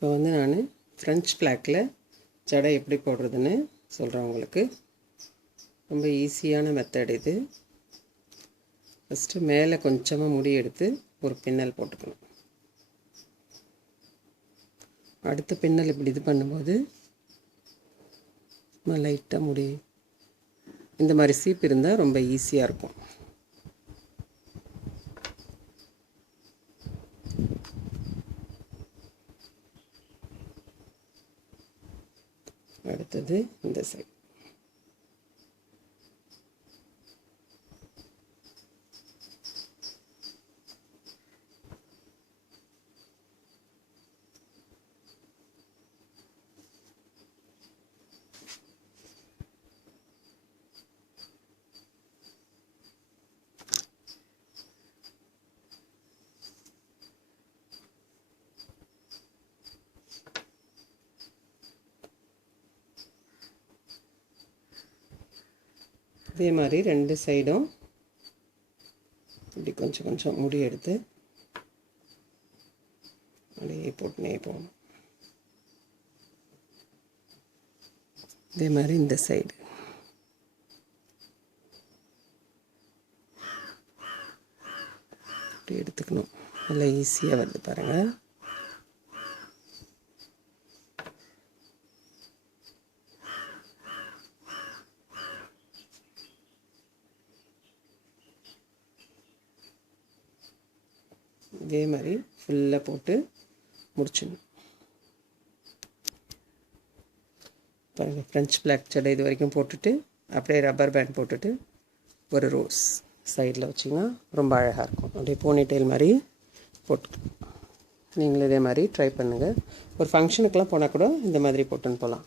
இப்போ வந்து நான் ஃப்ரெஞ்ச் பிளாக்கில் ஜடை எப்படி போடுறதுன்னு சொல்கிறேன் உங்களுக்கு. ரொம்ப ஈஸியான மெத்தட் இது. ஃபஸ்ட்டு மேலே கொஞ்சமாக முடி எடுத்து ஒரு பின்னல் போட்டுக்கணும். அடுத்த பின்னல் இப்படி இது பண்ணும்போது லைட்டாக முடி இந்த மாதிரி சீப் இருந்தால் ரொம்ப ஈஸியாக இருக்கும். அடுத்தது இந்த சைடு. இதே மாதிரி ரெண்டு சைடும் இப்படி கொஞ்சம் கொஞ்சம் முடி எடுத்து அப்படியே போட்டுனே போகணும். இதே மாதிரி இந்த சைடு இப்படி எடுத்துக்கணும். நல்லா ஈஸியாக வருது பாருங்கள். இதே மாதிரி ஃபுல்லாக போட்டு முடிச்சிடணும். பாருங்கள், ஃப்ரெஞ்ச் பிளாக் ஜடை இது வரைக்கும் போட்டுட்டு அப்படியே ரப்பர் பேண்ட் போட்டுட்டு ஒரு ரோஸ் சைடில் வச்சிங்கன்னா ரொம்ப அழகாக இருக்கும். அப்படியே போனிடெயில் மாதிரி போட்டுக்கணும். நீங்களும் இதே மாதிரி ட்ரை பண்ணுங்கள். ஒரு ஃபங்க்ஷனுக்கெலாம் போனால் கூட இந்த மாதிரி போட்டுன்னு போகலாம்.